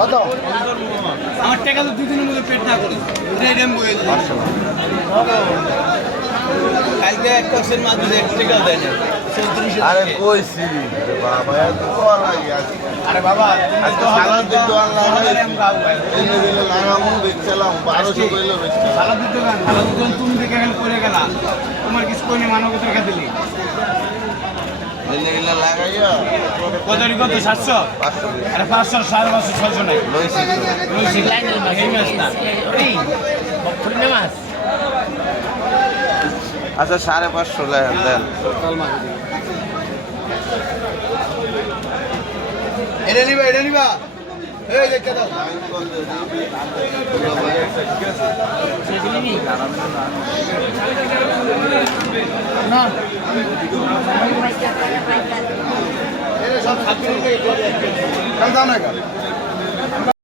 কত আমার টাকা তো 2 দিনের মধ্যে পেট না করে এরকম বয়ে কালকে এক পার্সেন্ট মাত্র 1 টাকাও দেয় না। আরে কইছি আরে বাবা এত কর লাগে আরে বাবা আজকে সালাদ দিতে আনলাম এনে দিলে লাগামু বেচলাম 1200 কইলো বেচলাম সালাদ দিতে গান সালাদ দিতে তুমি দেখে গেল করে গেলা তোমার কিছু কই নি মানব টাকা দিলি এনে দিলে লাগাইয়া কত 700 500 আরে 500 550 600 নাই লইছি লইছি এই মাস না এই বকরি মাছ আচ্ছা 550 লেন দেন এটা নিবা এই দেখে দাও না এটা সব খাদ্য থেকে দাও না